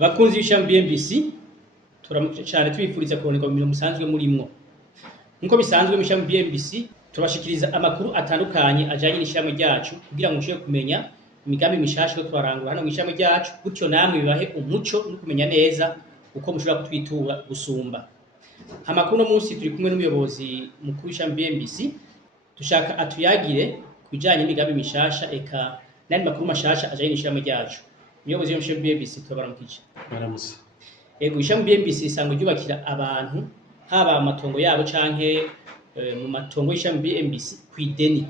Bakunzi b'ishami BMBC turamutse cyane twifuriza kuroneka mu musanzwe murimwo. Nkuko bisanzwe mu ishami BMBC turabashikiriza amakuru atandukanye ajanye n'ishami ryacu kugira ngo mushobore kumenya imigambi mishasha yo twarangura hano mu ishami ryacu, gutyo namwe bibahe umuco no kumenya neza uko mushobora kutwitura gusumba. Amakuru no munsi turi kumwe n'umuyobozi mukuru w'ishami BMBC dushaka atuyagire bijanye n'imigambi mishasha eka nandi makuru mashasha ajanye n'ishami ryacu. Umuyobozi w'ishami BMBC tubaramukije. Baramusa. Ego ishami BMBC isango ryubakira abantu haba amatongo yabo canke mu matongo y'ishami BMBC kw'ideni.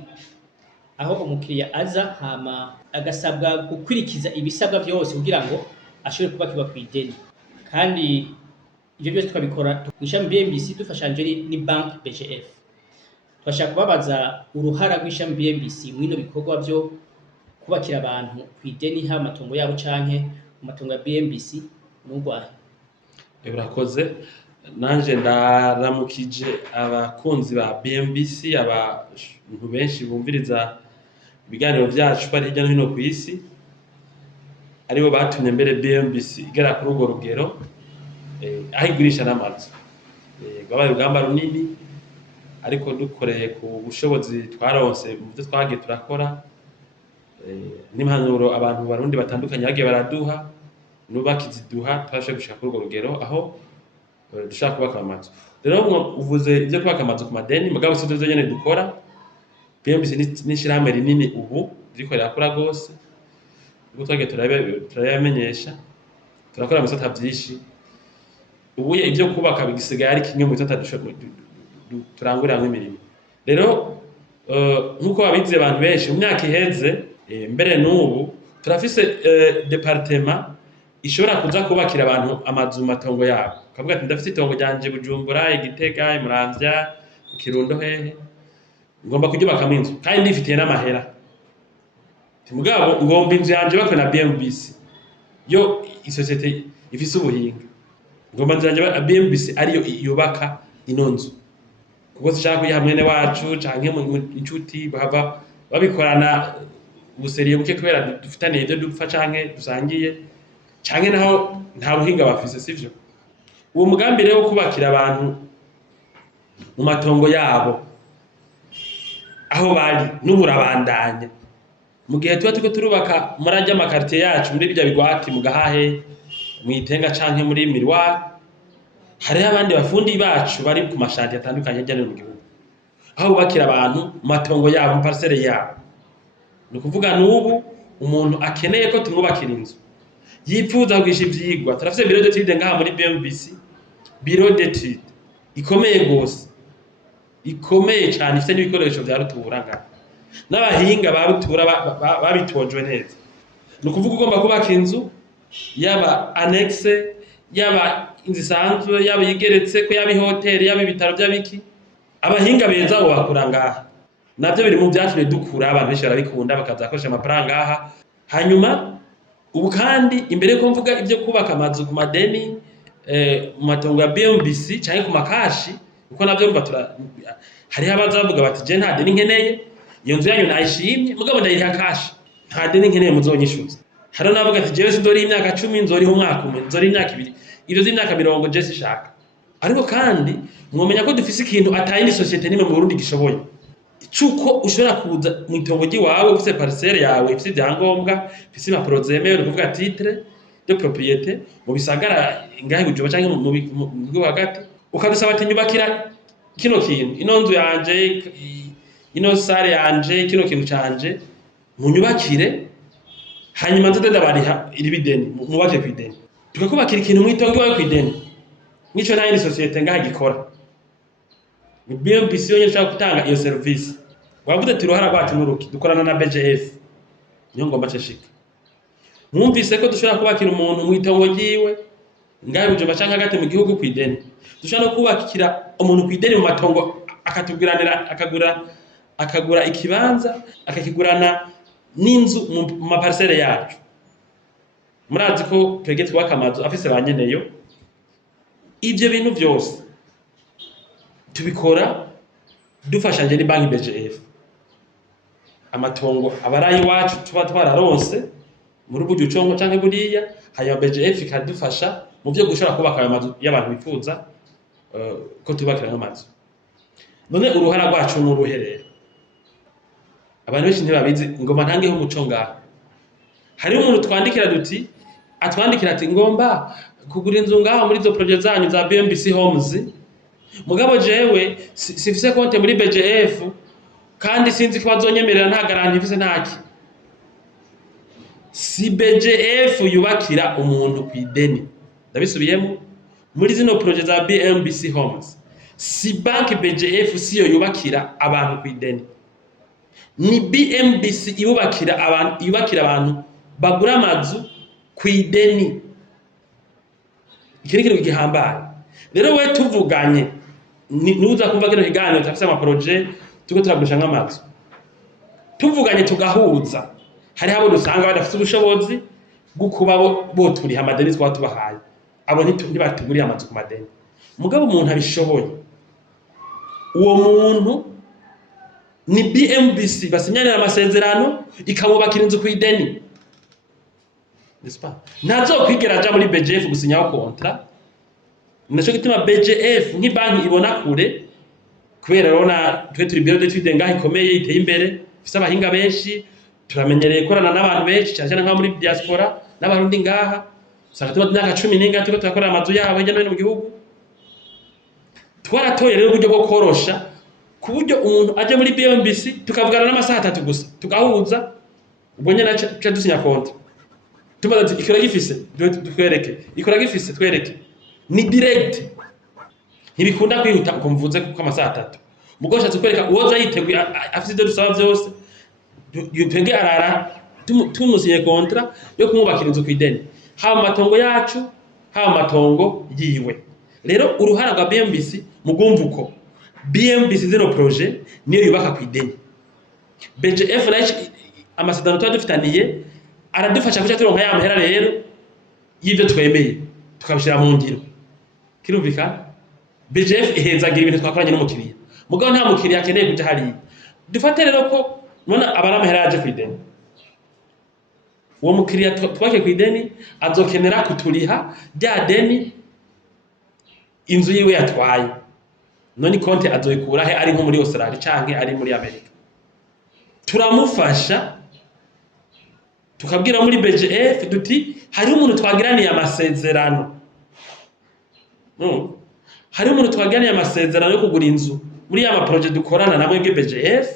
Aho umukiriya aza hama agasabwa gukwirikiza ibisabwa byose kugira ngo ashobore kubakirwa kw'ideni. Kandi ivyo byose twabikora ishami BMBC dufashanje ni bank BGF. Twashaka kubabaza uruhara rw'ishami BMBC mwino bikorwa byo kubakira abantu kw'ideni ha matongo yabo canke mu matongo ya BMBC n'urwaye. Urakoze. Nanje ndaramukije abakunzi ba BMBC, abantu benshi bumviriza ibiganiro byacu bari hirya no hino ku isi, aribo batumye mbere BMBC igera kuri urwo rugero aho igurisha n'amazu. Rwabaye urugamba runini, ariko dukoreye ku bushobozi twaronse mu byo twagiye turakora, n'impanuro abantu barundi batandukanye bagiye baraduha nubakiziduha, twashe gushaka kuri urwo rugero aho dushaka kubaka amazu. Rero uvuze ibyo kubaka amazu ku madeni, mugabo si byo nyene dukora. BMBC ni shirahamwe rinini ubu rikorera kura gose, ubwo twagiye turayamenyesha, turakora ibisata byinshi. Ubuye ibyo kubaka bigisigaye ari kimwe mu bitata turangurira imirimo. Rero nkuko babize abantu benshi mu myaka iheze, mbere n'ubu turafise departement ishobora kuza kubakira abantu amazu matongo yabo. Kavuga ati ndafite itongo ryanje Bujumbura, Igitega, Imuramvya, Kirundo hehe, ngomba kuryubakamo inzu kandi ndifitiye n'amahera. Mugabo ngomba inzu yanje bakwe na BMBC yo isosiyete ifise ubuhinga, ngomba inzu yanje BMBC ariyo yubaka ino nzu, kuko zishaka kuyiha mwene wacu canke mu inshuti bava babikorana ubuseriye buke kubera dufitaniye ibyo dupfa canke dusangiye canke naho nta buhinga bafise, sivyo? Uwo mugambi rero kubakira abantu mu matongo yabo aho bari n'uburabandanya. Mu gihe tuba turiko turubaka muri ajya amakartier yacu muri bijya bigwati mu Gahahe, mu Itenga canke muri Mirwa, hari abandi bafundi bacu bari ku mashati atandukanye ajyanye mu gihugu, aho bubakira abantu mu matongo yabo, mu parcelle yabo. No kuvuga n'ubu umuntu akeneye ko tumwubakira inzu, yipfuza kugisha ivyigwa, turafise bureau d'études ngaha muri BMBC, bureau d'études ikomeye gose, ikomeye cyane, ifite n'ibikoresho bya rutura ngaha n'abahinga barutura babitojwe neza. No kuvuga ugomba kubaka inzu yaba annexe, yaba inzu isanzwe, yaba yigeretse ko, yaba hoteli, yaba ibitaro by'abiki, abahinga beza abo bakura ngaha. Navyo biri mu byatumye dukura abantu benshi barabikunda bakazakoresha amafaranga aha. Hanyuma ubu kandi imbere ko mvuga ibyo kubaka amazu ku madeni mu matongo ya BMBC cyangwa ku makashi, uko navyo rumva hari abazavuga bati je nta deni nkeneye, iyo nzu yanyu nayishimye mugabo ndayiriha kashi, nta deni nkeneye muzonyishuza. Hari navuga ati jewe sindori imyaka 10 nzoriho umwaka umwe, nzori imyaka 2, ivyo z'imyaka 20 je sishaka. Ariko kandi mwomenya ko dufise ikintu atayindi societe nimwe mu Burundi gishoboye, icuko ushobora kuza mu itongo giwawe ufise parcelle yawe, ufise ibyangombwa, ufise impapuro zemewe, ni kuvuga titre de propriété mu bisagara ngahe Bujumbura canke mu bigo hagati, ukadusaba ati nyubakira kino kintu, ino nzu yanje, ino sare yanje, kino kintu canje munyubakire, hanyuma nzodeda bariha iri bideni mubake kw'ideni. Tukakubakira ikintu mu itongo iwawe kw'ideni, nico nta yindi societe ngaha gikora. Ni BMBC yonyine ishaka gutanga iyo service. Wavuze ati uruhara rwacu n'uruki, dukorana na BGF, niyo ngomba ceshika. Mwumvise ko dushobora kubakira umuntu mu itongo ryiwe ngahe Bujumbura canke hagati mu gihugu kw'ideni. Dushobora no kubakira umuntu kw'ideni mu matongo, akatuguranira akagura ikibanza, akakigurana n'inzu mu maparcelle yacu. Murazi ko twege twubaka amazu afise banyeneyo. Ivyo bintu byose tubikora dufashanje ni banki BGF. Amatongo abarayi wacu tuba twararonse muri uburyo ucongo canke buriya, hanyuma BGF ikadufasha mu byo gushobora kubaka ayo mazu y'abantu bifuza ko tubakira nk'amazu. None uruhara rwacu n'uruherera. Abantu benshi ntibabizi ngoma ntangeho umuco ngaho. Hari umuntu twandikira duti atwandikira ati ngomba kugura inzu ngaho muri zo projet zanyu za BMBC Homes, mugabo jewe sifise konte muri BGF kandi sinzi ko bazonyemerera nta garanti mfise ntaki. Si BGF yubakira umuntu kw'ideni. Ndabisubiyemo muri zino projet za BMBC Homes. Si banki BGF siyo yubakira abantu kw'ideni. Ni BMBC yubakira abantu bagura amazu kw'ideni. Ikindi kintu gihambaye. Rero we tuvuganye nuza kumva kino kiganiro cyafise ama projet tuko turagurisha nk'amazu. Tuvuganye tugahuza. Hari abo dusanga badafite ubushobozi bw'ukuba bo turi amadeni twa tubahaye. Abo ntibatuguriye amazu ku madeni. Mugabo umuntu abishoboye. Uwo muntu ni BMBC basinyanira amasezerano ikamubakira inzu kw'ideni. N'est-ce Nazo kwigera aja muri BGF gusinyaho kontra. Naco gituma BGF nk'ibanki ibona kure kubera rona twe turi bureau d'études ngaho ikomeye iteye imbere, ifise abahinga benshi, turamenyereye korana n'abantu benshi cyane nka muri diaspora n'abarundi ngaha. Usanga tuba myaka 10 turiko turakora amazu yabo hirya no hino mu gihugu. Twaratoye rero uburyo bwo korosha ku buryo umuntu aje muri BMBC tukavugana n'amasaha 3 gusa tugahuza ubwo nyene naca dusinya kontra. Tumaze ikora gifise twereke, ikora gifise twereke. Ni direct. Ntibikunda kwihuta uko mvuze kuko amasaha 3. Mugoshatse kwereka uwoza yiteguye afite ibyo dusaba byose. Twenge arara tumusiye kontra yo kumubakira inzu kw'ideni. Haba matongo yacu, haba matongo yiwe. Rero uruhara rwa BMBC mugumvuko. BMBC zino projet niyo yubaka kw'ideni. BGF nayo amasezerano twadufitaniye aradufasha kuca turonka ya mahera rero y'ibyo twemeye tukabishira mu ngiro. Kirumvikana? BGF ihezagira ibintu twakoranye n'umukiriya. Mugabo nta mukiriya akeneye kuja hariya. Dufate rero ko nona abara amahera yaje kw'ideni. Uwo mukiriya twake kw'ideni azokenera kuturiha rya deni inzu yiwe yatwaye. None konti azoyikura he ari nko muri Australia canke ari muri Amerika. Turamufasha tukabwira muri BGF duti hari umuntu twagiraniye amasezerano. Hari umuntu twagiraniye amasezerano yo kugura inzu muri ya project dukorana namwe BGF.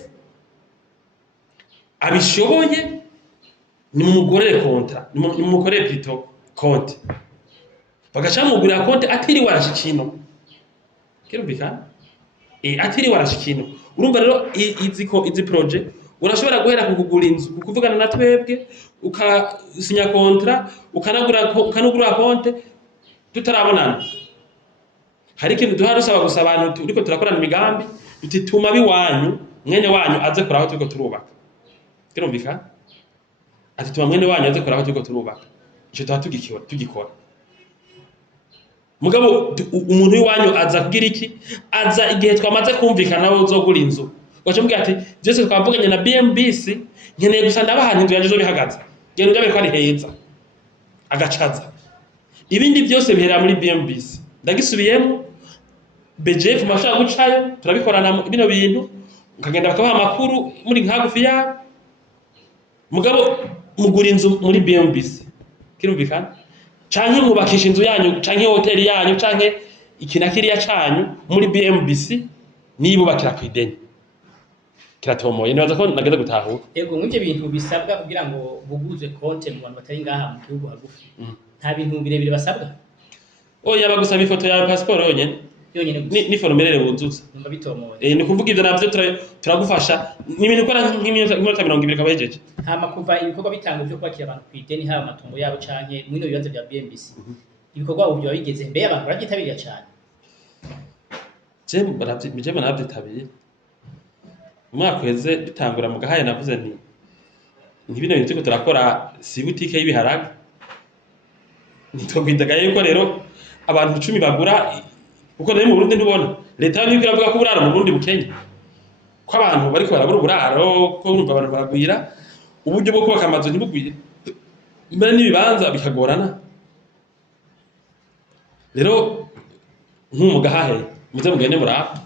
Abishoboye ni mumugorere kontra, ni mumukorere plutôt konti. Bagaca mugurira konti atiri warashikino. Kirumvikana? Atiri warashikino. Urumva rero izi project urashobora guhera kugura inzu ukuvugana na twebwe ukasinya kontra ukanugura konti tutarabonana. Hari ikintu duharusaba gusa abantu turiko turakorana imigambi tutituma biwanyu mwene wanyu aze kuraho turiko turubaka. Kirumvikana? Ati tuma mwene wanyu aze kuraho turiko turubaka. Ico tugikora. Mugabo umuntu w'iwanyu aza kugira iki? Aza igihe twamaze kumvikana nawe uzogura inzu. Wacambwira ati byose twavuganye na BMBC nkeneye gusa ndabahantu inzu yaje zo bihagaze. Genda ujya ko ari heza. Agacaza. Ibindi byose bihera muri BMBC. Ndagisubiyemo BGF mashaka gucayo turabikorana bino bintu ukagenda bakabaha amakuru muri nkagufi ya mugabo mugura inzu muri BMBC. Kirumvikana? Canke mubakisha inzu yanyu canke hotel yanyu canke ikinakiriya canyu muri BMBC nibubakira kw'ideni. Kiratomoye nibaza ko nageze gutahuka. Yego nk'ibyo bintu bisabwa kugira ngo buguze konte mu bantu batari ngaha mu gihugu hagufi. Nta bintu birebire basabwa. Oya bagusaba ifoto ya passport yonyene. Ni formuляire wuzuza. Numva bitomoye. Ni kuvuga ivyo navyo turagufasha. Ni ibintu ukora nk'iminota 20 kabahejeje. Hama kuva ibikorwa bitanga byo kwakira abantu kw'ideni haba matongo yabo canke mwino bibanza bya BMBC. Ibikorwa ubu byo bigeze mbe abantu baragitabiriye cyane. Je baravyitabiriye. Umwaka weze dutangura mu gahaye navuze nti bino bintu turiko turakora si boutique y'ibiharage. Nitwogwindaga yuko rero abantu 10 bagura uko nayo mu Burundi ntubona. Leta niyo iravuga ko burara mu Burundi bukenya. Ko abantu bariko barabura uburaro ko urumva abantu baragwira uburyo bwo kubaka amazu ntibugwire. imbere n'ibibanza bikagorana. Rero nk'umugahahe muze mugende murapa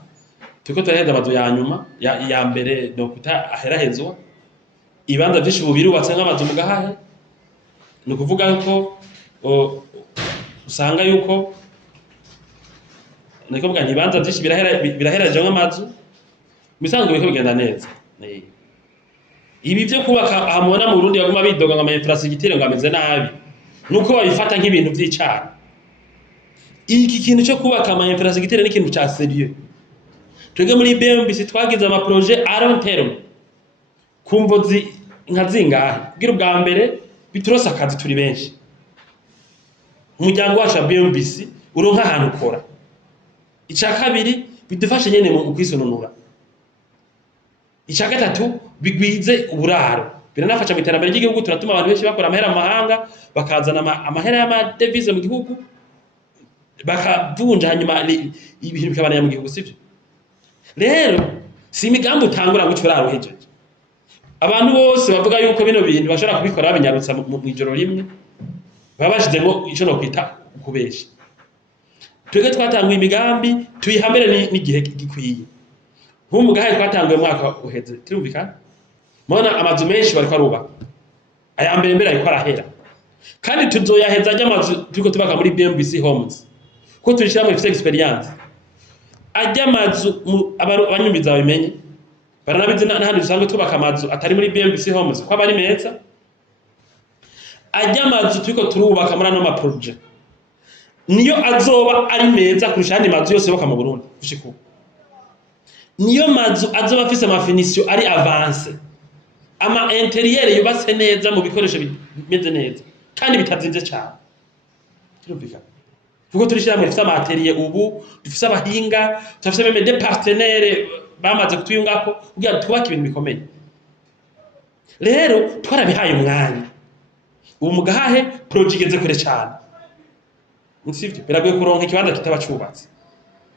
turiko turaheza amazu ya nyuma ya mbere no kuta aherahezwa ibanza vyinshi bubirubatse nk'amazu mugahahe, ni ukuvuga yuko usanga yuko niko bwa ibanza vyinshi biraheraje nk'amazu misango biko bigenda neza. Ibi vyo kubaka ahamona mu Burundi baguma bidoga ngo ama infrastructure ngo ameze nabi nuko babifata nk'ibintu vy'icana. Iki kintu cyo kubaka ama infrastructure ni ikintu ca serieux. Twege muri BMBC twagize ama projet à long terme kumvozi nka zingahe kugira ubwa mbere biturosa akazi turi benshi. Umuryango wacu wa BMBC uronka ahantu ukora. Ica kabiri bidufashe nyene mu kwisononura. Ica gatatu bigwize uburaro. Biranafasha mu iterambere ry'igihugu, turatuma abantu benshi bakora amahera amahanga bakazana amahera y'ama devise mu gihugu bakavunja hanyuma ibintu bikabananya mu gihugu sivyo. Rero si imigambi utangura ngo ucuraro hejeje. Abantu bose bavuga yuko bino bintu bashobora kubikora babinyarutsa mu ijoro rimwe babashizemo ico no kwita ukubesha. Twege twatanguye imigambi tuyihambere n'igihe gikwiye. Nk'umugahaye twatanguye mwaka uheze turumvikana. Mona amazu menshi bariko arubaka. Aya mbere mbere ariko arahera. Kandi tuzoyaheza ry'amazu turiko tubaka muri BMBC homes. Ko turishira mu experience. Ajya amazu abanyumbiza babimenye. Baranabizi n'ahandi dusanzwe tubaka amazu atari muri BMBC homes ko abari meza. Ajya amazu turiko turubaka muri ano ma project. Niyo azoba ari meza kurusha andi mazu yose baka mu Burundi gushika. Niyo mazu azoba afise ama finition ari avance. Ama interieur yubatse neza mu bikoresho bimeze neza kandi bitazinze cyane. Kirumvikana. Kuko turishira muri fisa materiel ubu dufise abahinga, dufise meme des partenaires bamaze kutuyungako kugira twubake ibintu bikomeye. Rero twarabihaye umwanya. Ubu mugahahe project igeze kure cyane. Nsivyo biragoye kuronka ikibanza kitaba cubatse.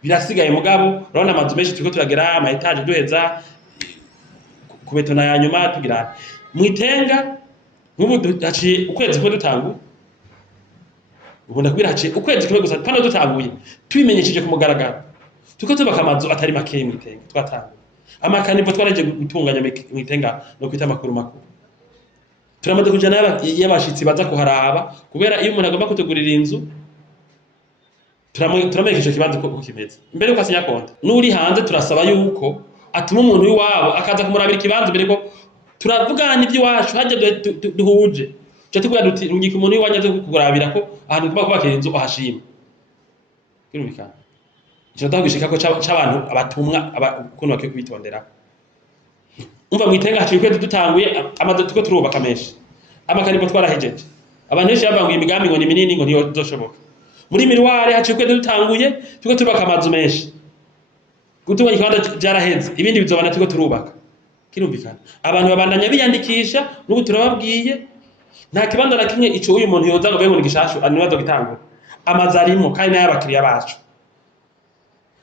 Birasigaye mugabo urabona amazu menshi turiko turagera ama etage duheza kubetona ya nyuma tugira mwitenga nk'ubu daciye ukwezi ko dutanguye. Ubu ndakubwira haciye ukwezi kimwe gusa pano dutanguye tubimenyesheje ku mugaragaro. Tuko tubaka amazu atari make mwitenga twatanguye. Amakanivo twaraje gutunganya mwitenga no kwita makuru. Turamaze kujana y'abashitsi baza kuharaba kubera iyo umuntu agomba kutegurira inzu turamekesha kibanza uko kimeze. Imbere uko asinya konta. Nuri hanze turasaba yuko atuma umuntu w'iwabo akaza kumurabira ikibanza imbere ko turavugana iby'iwacu hajya duhuje. Cyo tuvuga duti rungika umuntu w'iwanyaze kukurabira ko ahantu kuba kubakira inzu bahashima. Kirumvikana. Cyo ndagwishika ko c'abantu abatumwa ukuntu bakiye kubitondera. Umva mwitenga haciye kwezi dutanguye amazu tuko turubaka menshi. Amakanivo twarahejeje. Abantu benshi bavanguye imigambi ngo ni minini ngo ntiyo doshoboka. Muri miruware haciye kwezi dutanguye tuko tubaka amazu menshi. Gutunganya ikibanza byaraheze ibindi bizobana tuko turubaka. Kirumvikana. Abantu babandanya biyandikisha n'ubu turababwiye nta kibanza na kimwe ico uyu muntu yoza ngo bego ni gishashu anibazo gitangura. Amazu arimo kandi n'ay'abakiriya bacu.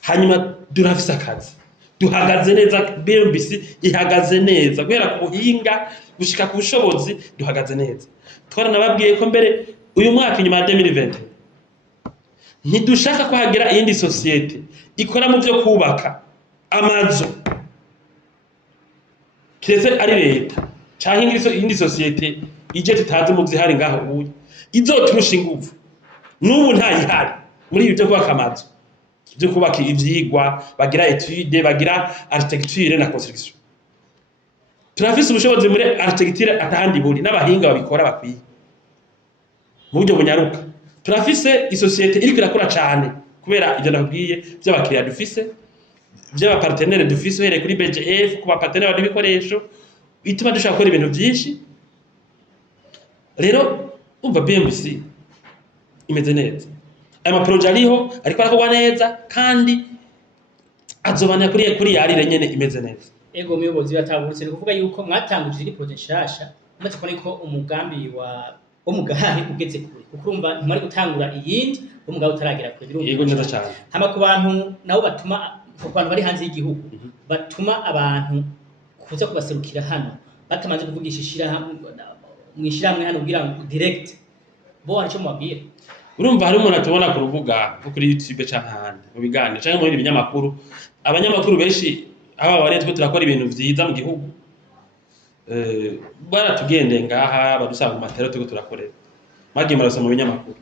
Hanyuma durafise akazi. Duhagaze neza BMBC ihagaze neza guhera ku buhinga gushika ku bushobozi duhagaze neza. Twaranababwiye ko mbere uyu mwaka inyuma ya 2020 ntidushaka ko hagira iyindi societe ikora mu byo kubaka amazu kiretse ari leta canke iyindi societe ije tutazi mu zihari ngaho ubuye izoturusha ingufu n'ubu ntayihari muri ibyo kubaka amazu byo kubaka ivyigwa bagira etude bagira architecture na construction. Turafise ubushobozi muri architecture atahandi buri n'abahinga babikora bakwiye mu buryo bunyaruka. Turafise isosiyete iri kirakora cyane kubera ibyo nabwiye by'abakiriya dufise by'aba partenaire dufise uhereye kuri BGF kuba partenaire b'ibikoresho bituma dushaka gukora ibintu byinshi. Rero umva BMBC imeze neza. Aya project ariho ariko arakorwa neza kandi azobana kuri yarire nyene imeze neza. Ego muyobozi batangurutse kuvuga yuko mwatanguje iri project shasha maze kubona ko umugambi wa umugahahe ugeze kure kuko urumva ntimari gutangura iyindi umugahahe utaragera kure birumva. Yego neza cyane. Hama ku bantu nabo batuma ku bantu bari hanze y'igihugu batuma abantu kuza kubaserukira hano batamaze kuvugisha ishirahamwe mwishirahamwe hano kugira ngo direct bo arico mubabwira. Urumva hari umuntu atubona ku rubuga nko kuri YouTube canke ahandi mu biganiro canke mu bindi binyamakuru, abanyamakuru benshi aba baretwe turakora ibintu vyiza mu gihugu, baratugendeye ngaha badusanga mu matero tuko turakorera, mwagiye murasoma mu binyamakuru,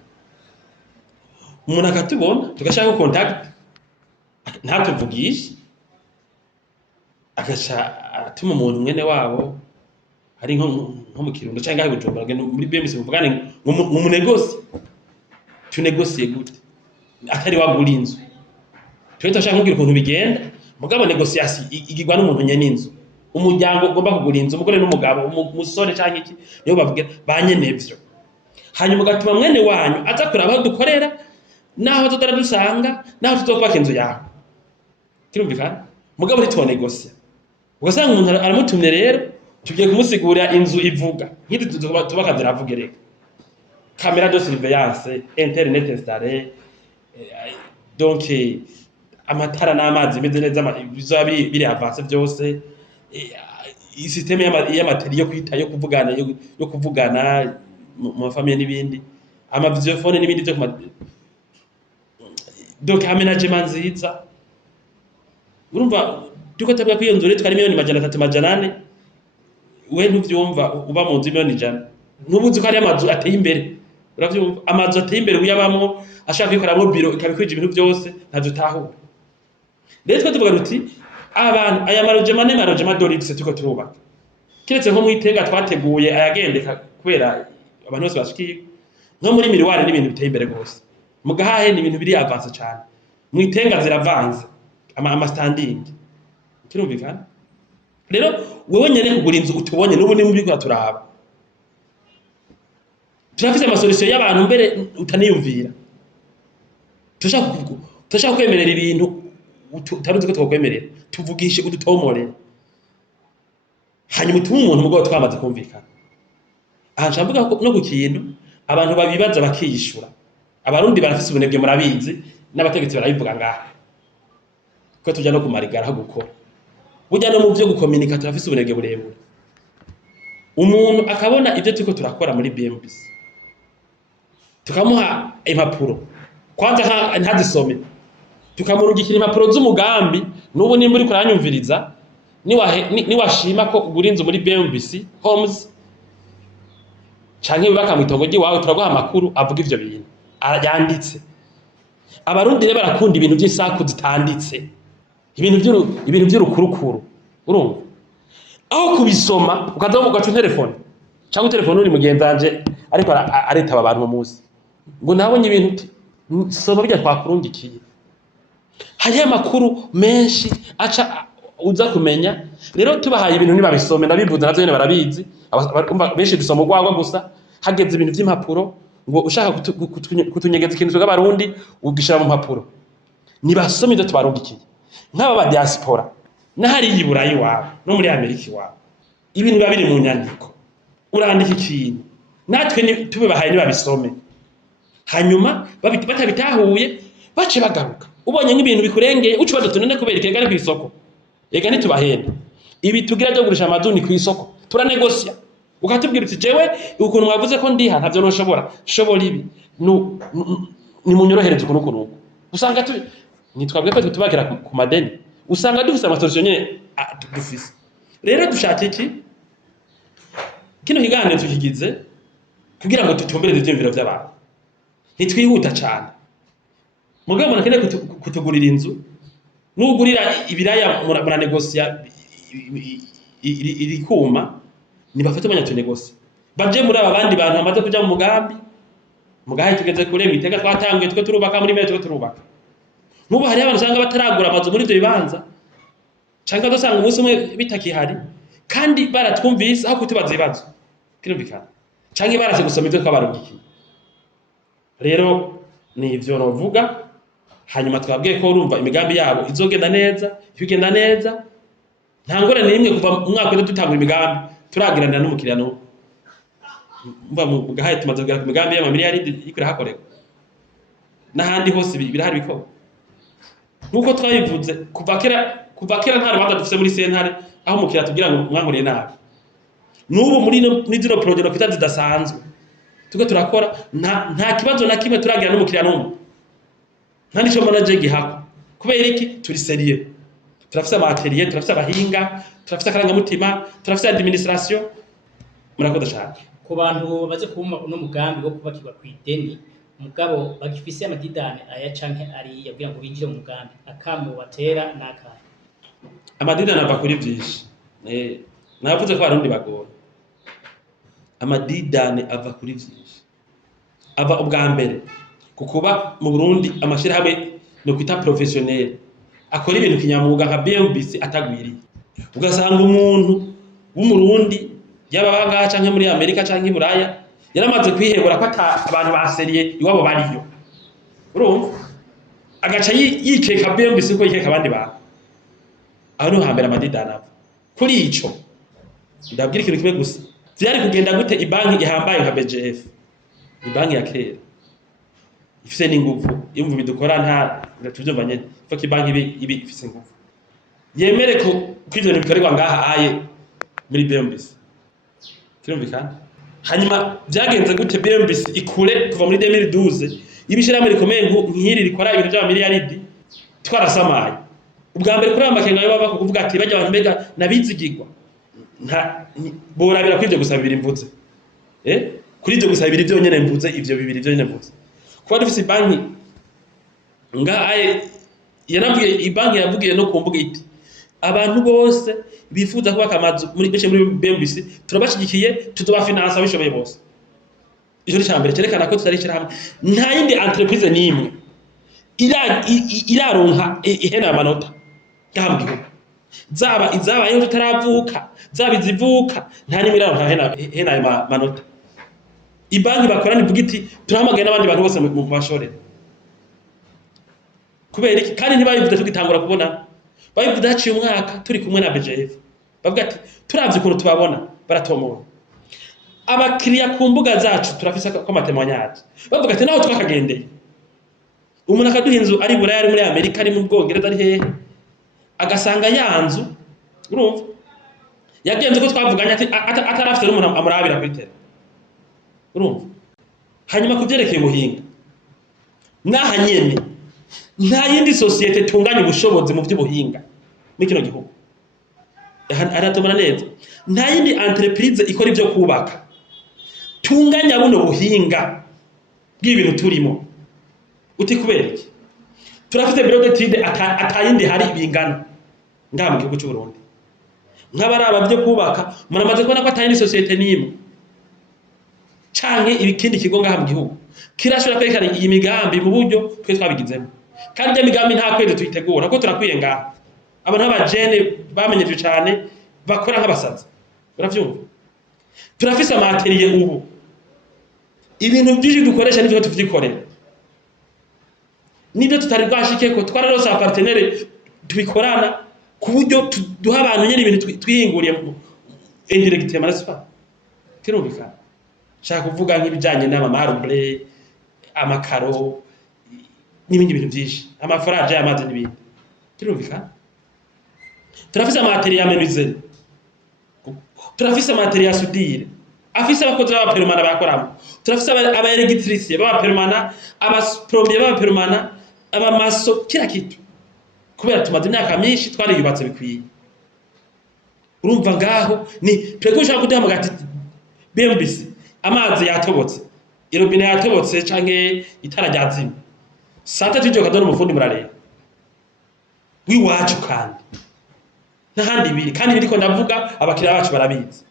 umuntu akatubona tugashaka contact ntatuvugishe, agaca atuma umuntu mwene wabo hari nko mu Kirundo canke ngaho Bujumbura muri BMBC muvugane mu negosi tunegosie gute atari wagura inzu twe tashaka kugira ukuntu bigenda mugabo negociation igirwa n'umuntu nyene inzu umuryango ugomba kugura inzu umugore n'umugabo umusore canke iki niyo bavugira banyenevyo hanyuma gatuma mwene wanyu aza kuraba aho dukorera naho tutara dusanga naho tutokubaka inzu yawe kirumvikana mugabo ntitwonegosia ugasanga umuntu aramutumye rero tugiye kumusigura inzu ivuga nk'iti tubaka ziravugereka caméra de surveillance, internet installé, donc amatara n'amazi meze neza bizoba biri avance byose, systeme y'amateri yo kwita yo kuvugana mu famille n'ibindi, amavideophone n'ibindi byo donc aménagement nziza. Urumva tuko tabwa kwiyonzura twari miliyoni 300 we ntuvyumva uba mu nzu miliyoni 100 ntubuzi ko ari amazu ateye imbere. Uravyumva amazu ateye imbere uyabamwo ashaka kwikoramo biro ikabikwije ibintu byose ntavyo tahura. Rero twe tuvuga ruti abantu aya marojema dorix tuko turubaka kiretse nko mwitenga twateguye ayagendeka kubera abantu bose bashikiye nko muri miriwari n'ibintu biteye imbere gose mugahahe ni ibintu biri avance cyane mwitenga ziravanze ama standing kirumvikana. Rero wewe nyene kugura inzu utubonye n'ubu ni mu biko turaba turafise amasolution y'abantu mbere utaniyumvira tushaka kwemerera ibintu utaruzi ko twakwemerera tuvugishe udutomorera hanyuma utume umuntu mugabo twamaze kumvikana. Aha nshambuga no ku kintu abantu babibaza bakiyishura abarundi barafise ubunebwe murabizi n'abategetsi barabivuga ngaha ko tujya no kumarigara gukora burya no mu byo gukomunika turafise ubunebwe burebure. Umuntu akabona ibyo turiko turakora muri BMBC tukamuha impapuro kwanza ntazisome tukamurungikira impapuro z'umugambi n'ubu nimba uri kuranyumviriza niwashima ko ugura inzu muri BMBC homes canke bibaka mu itongo ry'iwawe turaguha amakuru avuga ivyo bintu yanditse. Abarundi rero barakunda ibintu by'insaku zitanditse ibintu by'urukurukuru urumva aho kubisoma ukaza ugaca telefone cyangwa telefone uri mugenzanje ariko aretaba abantu mu munsi ngo nabonye ibintu soma bijya twakurungikiye hari amakuru menshi aca uza kumenya. Rero tubahaye ibintu nibabisome nabivuze nazo nyene barabizi benshi dusoma urwagwa gusa hageze ibintu by'impapuro ngo ushaka kutunyegeza ikintu cy'abarundi ugishira mu mpapuro nibasome ibyo tubarungikiye nk'aba ba diaspora nahari yiburayi wawe no muri Amerika wawe ibintu babiri mu nyandiko urandika ikintu natwe tubibahaye nibabisome hanyuma batabitahuye bace bagaruka ubonye nk'ibintu bikurengeye uci badutunene kubera ikegane ku isoko ega ntitubahenda ibi tugira byo gurisha amazu ni ku isoko turanegosia ukatubwira uti jewe ukuntu mwavuze ko ndiha ntavyo noshobora ibi ni munyorohereze ukuntu usanga nitwabwe ko tubagira ku madeni usanga dufise amasolution nyene dufise. Rero dushaka iki kino kiganiro tukigize kugira ngo tutumbereze ivyumviro by'abantu ntitwihuta cyane mugabo murakene kutugurira inzu n'ugurira ibiraya muranegosia iri kuma nibafate manya tunegosia baje muri abandi bantu bamaze kuja mu mugahe tugeze kure mitega twatangiye twe turubaka muri metro turubaka nk'ubu hari abantu usanga bataragura amazu muri ibyo bibanza cyangwa dusanga umunsi umwe bitakihari kandi baratwumvise aho kutubaza ibibazo kirumvikana cyangwa baraje gusoma ibyo twabarungikiye. Rero ni ivyo novuga hanyuma twabwiye ko urumva imigambi yabo izogenda neza ibigenda neza nta ngorane n'imwe kuva umwaka wese tutangura imigambi turagiranira n'umukiriya no mva mu gahaye tumaze kugera ku migambi y'amamiliyaridi ikira hakoreka n'ahandi hose birahari biko nkuko twabivuze kuva kera nta rubanza dufise muri sentare aho umukiriya tugira ngo mwankuriye nabi n'ubu muri zino project kwita zidasanzwe tuko turakora nta kibazo na kimwe turagira n'umukiriya n'umwe nta nico manager gihako kubera iki turi serieux turafise amateriye turafise abahinga turafise akarangamutima turafise administration murakoze cyane ku bantu bamaze kubuma uno mugambi wo kubakirwa kw'ideni mugabo bagifise amadidane aya canke ari yabwira ngo binjire mu mugambi akamu batera n'akahe amadidane ava kuri vyinshi navuze ko abarundi bagora amadidane ava kuri vyinshi ava ubwa mbere kukuba mu Burundi amashirahamwe no kwita professionnel akora ibintu kinyamuga nka BMBC atagwiriye ugasanga umuntu w'umurundi yababanga canke muri Amerika canke Buraya yaramaze kwihebura ko abantu baseriye iwabo bariyo urumva agaca yikeka BMBC ko yikeka abandi bantu aho no hambere amadidane ava kuri ico ndabwira ikintu kimwe gusa vyari kugenda gute ibanki ihambaye nka BGF ibanki ya kera ifise n'inguvu imvu bidukora nta tuvyumva nyene fako ibanki ibi ifise inguvu yemere ko kw'ivyo bikorerwa ngaha aye muri BMBC kirumvikana hanyuma vyagenze gute BMBC ikure kuva muri 2012 ibishirahamwe rikomeye nk'iri rikora ibintu vya miliyaridi twarasamaye ubwa mbere kuri amakenga yo bava kuvuga ati bajya abantu mbega nabizigirwa borabira kw'ivyo gusa bibiri mvuze kuri ivyo gusa bibiri vyonyene mvuze ivyo bibiri vyonyene mvuze kuba dufise banki ngaye yanavuye ibanki yavugiye no kumbuga iti abantu bose bifuza kubaka amazu muri BMBC turabashigikiye tuzobafinansa bishoboye bose ijo cyambere cerekana ko tutari shirahamwe nta yindi entreprise nimwe iraronka ihena amanota gambye zaba izabayeho tutaravuka zaba izivuka nta nimwe iraronka hena amanota ibanki bakorana ivuga iti turahamagaye n'abandi bantu bose mu bashorera kubera iki kandi ntibayivuze tugitangura kubona bayivuze haciye umwaka turi kumwe na BGF bavuga ati turavye ukuntu tubabona baratomora abakiriya ku mbuga zacu turafise ko amatemanyage bavuga ati naho twakagendeye umuntu akaduha inzu ari Buraya ari muri Amerika ari mu Bwongereza ari hehe agasanga yanzu urumva yagenze ko twavuganye ati atarafite n'umuntu amurabira kwitera urumva hanyuma kuvyerekeye ubuhinga naha nyene nta yindi societe tunganya ubushobozi mu by'ubuhinga muri kino gihugu aratomana neza nta yindi entreprise ikora ibyo kubaka tunganya buno buhinga bw'ibintu turimo uti kubera iki turafite bureau d'étude atayindi hari bingana ngaha mu gihugu cy'u Burundi nk'abaraba byo kubaka muramaze kubona ko atayindi societe nimwe canke ibikindi kigo ngaha mu gihugu kirashobora kwerekana iyi migambi mu buryo twe twabigizemo kandi ya migambi nta kwezi tuyitegura ko turakwiye ngaha abantu b'abajene bamenyeje cyane bakora nk'abasazi uravyumva turafise amateriye ubu ibintu byinshi dukoresha n'ivyo tuvyikorera nibyo tutari bwashike ko twararose apartenere tubikorana ku buryo duha abantu nyene ibintu twihinguriye indirectement n'est-ce pas kirumvikana shaka kuvuga nk'ibijanye n'amamarble amakaro n'ibindi bintu byinshi amafarage y'amazi n'ibindi kirumvikana turafise amateriye amenuze turafise amateriye asudire afise abakozi b'abapermana bakoramo turafise aba electricien b'abapermana abaplombier b'abapermana abamaso kira kitu kubera tumaze imyaka myinshi twariyubatse bikwiye urumva ngaho ni twego ushaka kudaha gati BMBC amazi yatobotse irobine yatobotse canke itara ryazimye santa tujye kadona umufundi murareba wiwacu kandi n'ahandi biri kandi biriko ndavuga abakiriya bacu barabizi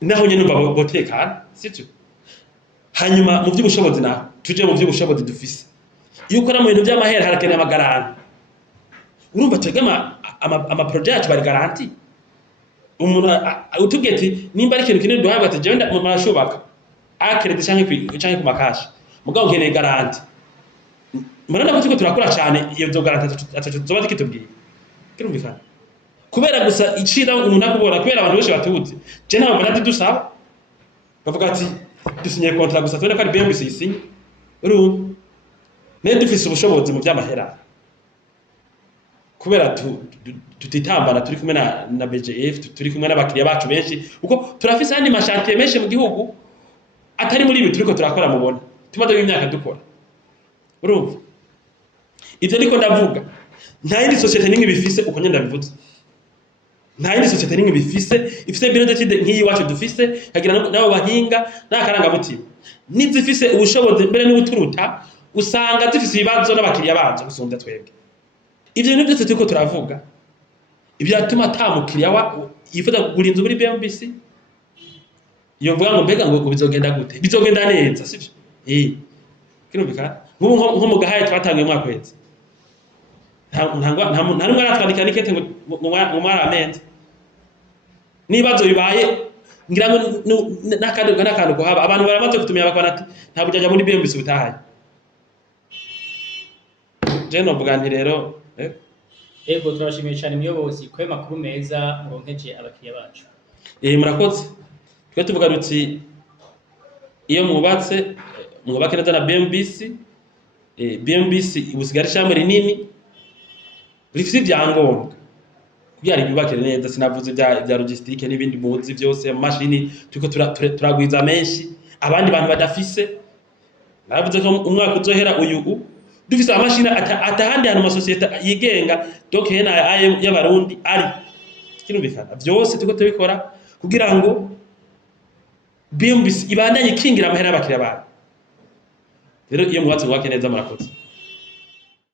naho nyene numva botekana sicyo hanyuma mu by'ubushobozi naho tuje mu by'ubushobozi dufise iyo ukora mu bintu by'amahera harakeneye amagaranti urumva twegama ama project yacu bari garanti umuntu utubwiye ati nimba ari ikintu kinini duhabwa ati jewe murashobaka akerede canke ku makashi mugabo nkeneye garanti murana ko turakora cyane iyo byo garanti atacu zoba zikitubwiye kirumvikana kubera gusa icira umuntu akubona kubera abantu benshi batuzi je ntabwo mbona dusaba bavuga ati dusinye contract gusa tubone ko ari BMBC isinye urumva ne dufise ubushobozi mu by'amahera kubera tutitambana turi kumwe na BGF turi kumwe n'abakiriya bacu benshi kuko turafise andi mashantiye menshi mu gihugu atari muri ibi turiko turakora mubona tumaze imyaka dukora urumva ivyo niko ndavuga nta yindi societe n'imwe bifise uko nyenda bivuze nta yindi societe n'imwe bifise ifise bureau d'études nk'iyi wacu dufise kagira nabo bahinga n'akaranga mutima nizifise ubushobozi mbere n'ubuturuta usanga zifise ibibazo n'abakiriya bazo gusumbya twebwe ivyo bintu byose turiko turavuga ibyatuma atamukiriya yifuza kugura inzu muri BMBC iyo mvuga ngo mbega ngo bizogenda gute bizogenda neza sivyo kirumvikana nko mu gahaye twatangiye mu mwaka wese nta numwe aratwandika nikete ngo mwaramenze nibazo bibaye ngira ngo n'akantu ko haba abantu baramaze kutumira bakwana ati nta bujyaja muri BMBC butahaye je no vuga nti rero Ego turashimiye cyane umuyobozi kwe makuru meza muronkeje abakiriya bacu. Murakoze. Twe tuvuga ruti iyo mwubake neza na BMBC BMBC ubusigara ishami rinini rifite ibyangombwa kugira ibibakire neza sinavuze bya logistique n'ibindi muzi byose mashini tuko turagwiza menshi abandi bantu badafise navuze ko umwaka uzohera uyu dufise amashini atahandi hano masosiyete yigenga donc hena y'abarundi ari kirumvikana byose tuko tubikora kugira ngo BMBC ibandanye ikingira amahera y'abakiriya bayo rero iyo mwatsi wake neza murakoze